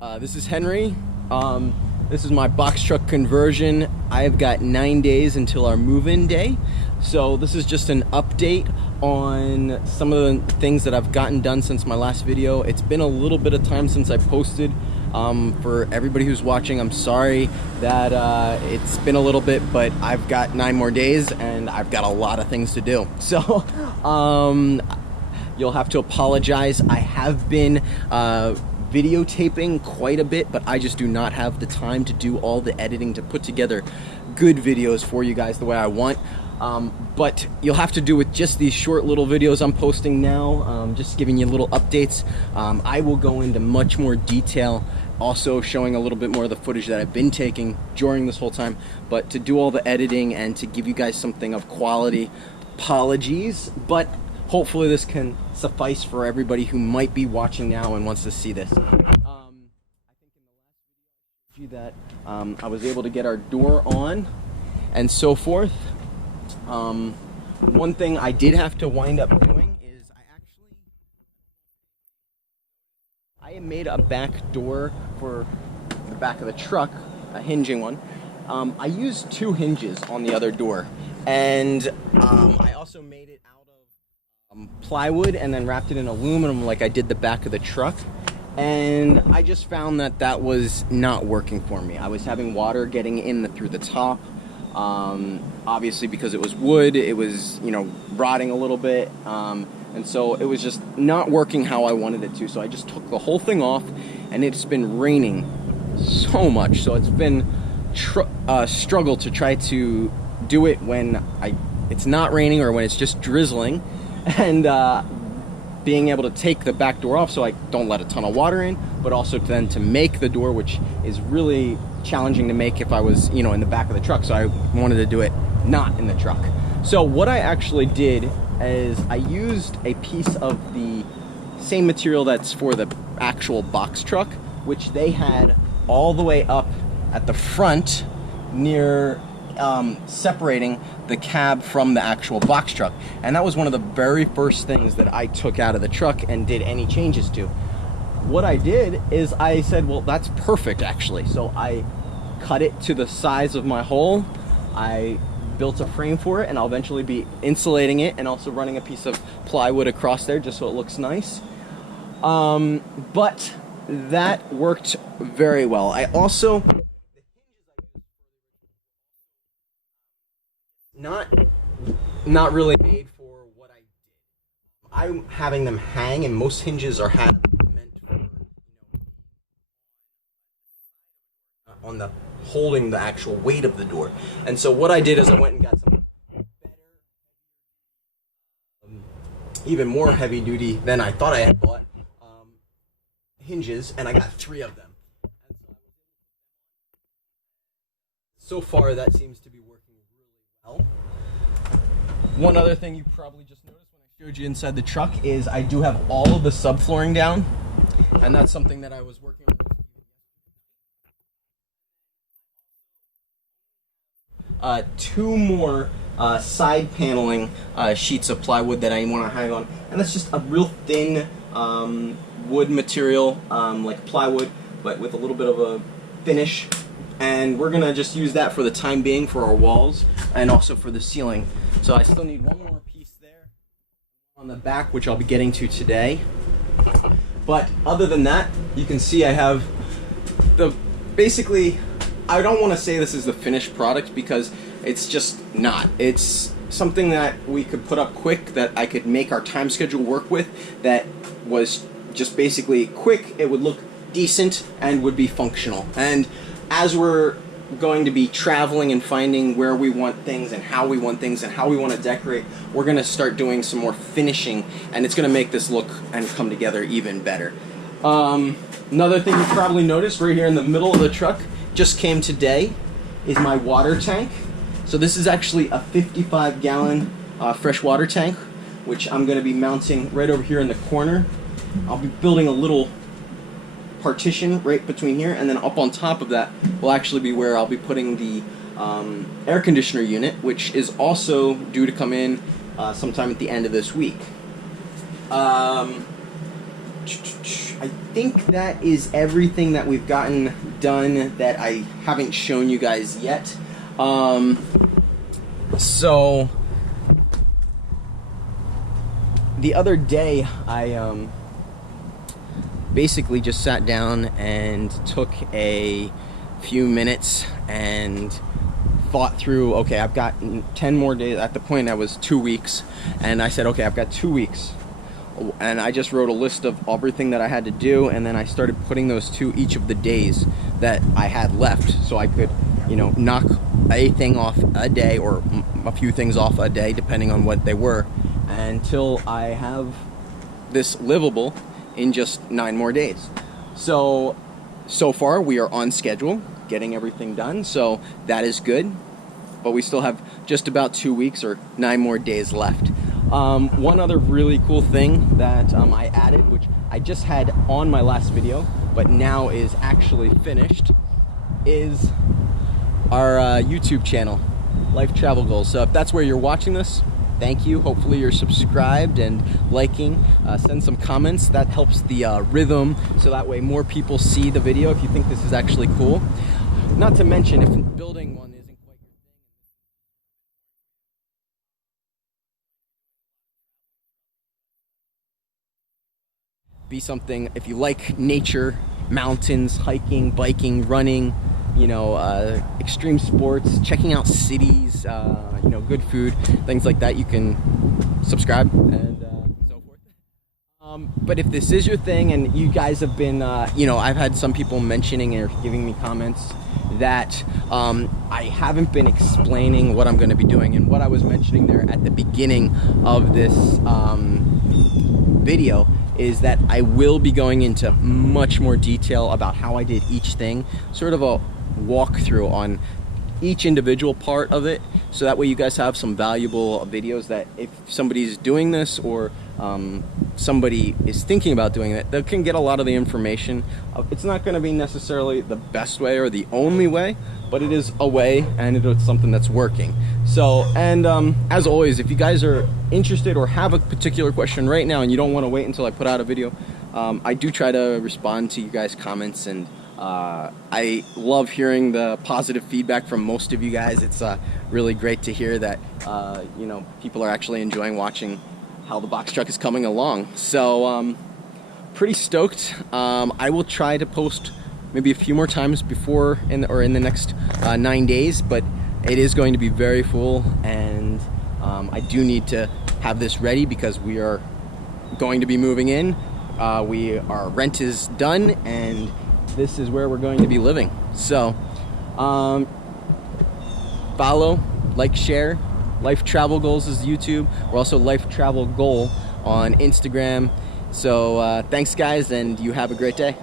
This is Henry. This is my box truck conversion. I've got 9 days until our move-in day. So this is just an update on some of the things that I've gotten done since my last video. It's been a little bit of time since I posted. For everybody who's watching, I'm sorry that it's been a little bit, but I've got 9 more days and I've got a lot of things to do. So you'll have to apologize. I have been videotaping quite a bit, but I just do not have the time to do all the editing to put together good videos for you guys the way I want. But you'll have to do with just these short little videos I'm posting now, just giving you little updates. I will go into much more detail, also showing a little bit more of the footage that I've been taking during this whole time. But to do all the editing and to give you guys something of quality, apologies, but hopefully this can suffice for everybody who might be watching now and wants to see this. I think in the last video that I was able to get our door on and so forth. One thing I did have to wind up doing is I made a back door for the back of the truck, a hinging one. I used 2 hinges on the other door, and I also made it out of plywood and then wrapped it in aluminum like I did the back of the truck. And I just found that that was not working for me. I was having water getting in through the top. Obviously because it was wood, it was, you know, rotting a little bit, and so it was just not working how I wanted it to. So I just took the whole thing off, and it's been raining so much, so it's been a struggle to try to do it when it's not raining or when it's just drizzling, and being able to take the back door off so I don't let a ton of water in, but also then to make the door, which is really challenging to make if I was, you know, in the back of the truck. So I wanted to do it not in the truck. So what I actually did is I used a piece of the same material that's for the actual box truck, which they had all the way up at the front near separating the cab from the actual box truck. And that was one of the very first things that I took out of the truck and did any changes to. What I did is I said, well, that's perfect actually. So I cut it to the size of my hole. I built a frame for it, and I'll eventually be insulating it and also running a piece of plywood across there just so it looks nice. But that worked very well. I also not really made for what I did. I'm having them hang, and most hinges are meant for, you know, on the holding the actual weight of the door. And so what I did is I went and got some better, even more heavy duty than I thought I had bought, hinges, and I got 3 of them. So far that seems to be working really well. One other thing you probably just noticed when I showed you inside the truck is I do have all of the subflooring down, and that's something that I was working on. 2 more side paneling sheets of plywood that I want to hang on, and that's just a real thin wood material, like plywood, but with a little bit of a finish. And we're gonna just use that for the time being for our walls and also for the ceiling. So I still need 1 more piece there on the back, which I'll be getting to today. But other than that, you can see I have basically, I don't want to say this is the finished product because it's just not. It's something that we could put up quick, that I could make our time schedule work with, that was just basically quick, it would look decent, and would be functional. And as we're going to be traveling and finding where we want things and how we want things and how we want to decorate, we're going to start doing some more finishing, and it's going to make this look and come together even better. Another thing you probably noticed right here in the middle of the truck, just came today, is my water tank. So this is actually a 55-gallon fresh water tank, which I'm going to be mounting right over here in the corner. I'll be building a little partition right between here, and then up on top of that will actually be where I'll be putting the air conditioner unit, which is also due to come in sometime at the end of this week. I think that is everything that we've gotten done that I haven't shown you guys yet. So the other day I basically just sat down and took a few minutes and thought through, okay, I've got 10 more days. At the point I was 2 weeks, and I said, okay, I've got 2 weeks. And I just wrote a list of everything that I had to do, and then I started putting those to each of the days that I had left, so I could, you know, knock a thing off a day or a few things off a day, depending on what they were, until I have this livable in just 9 more days. So far we are on schedule, getting everything done, so that is good. But we still have just about 2 weeks or 9 more days left. One other really cool thing that I added, which I just had on my last video, but now is actually finished, is our YouTube channel, Life Travel Goals. So if that's where you're watching this, thank you. Hopefully you're subscribed and liking. Send some comments. That helps the rhythm, so that way more people see the video if you think this is actually cool. Not to mention, if building one isn't quite your thing, be something, if you like nature, mountains, hiking, biking, running, you know, extreme sports, checking out cities, you know, good food, things like that, you can subscribe and so forth. But if this is your thing, and you guys have been, you know, I've had some people mentioning or giving me comments that I haven't been explaining what I'm going to be doing, and what I was mentioning there at the beginning of this video is that I will be going into much more detail about how I did each thing, sort of a walkthrough on each individual part of it, so that way you guys have some valuable videos that if somebody's doing this or somebody is thinking about doing it, they can get a lot of the information. It's not going to be necessarily the best way or the only way, but it is a way, and it's something that's working. So, and as always, if you guys are interested or have a particular question right now and you don't want to wait until I put out a video, I do try to respond to you guys' comments, and I love hearing the positive feedback from most of you guys. It's really great to hear that you know, people are actually enjoying watching how the box truck is coming along. So pretty stoked. I will try to post maybe a few more times before in the next 9 days, but it is going to be very full, and I do need to have this ready because we are going to be moving in. Our rent is done, and this is where we're going to be living. So follow, like, share. Life Travel Goals is YouTube. We're also Life Travel Goal on Instagram. So thanks guys, and you have a great day.